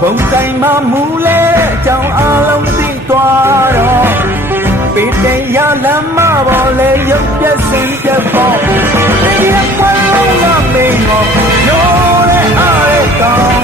ဘုံတိုင်းမှာမူလဲအကြောင်းအလုံးသိသွားတော့ပေတဲ့ရလမ်းမပေါ်လဲရုပ်ပြက်စင်ပြက်ပေါ်ဒီကွာလုံးမမင်းကိုရိုးတဲ့အားရကော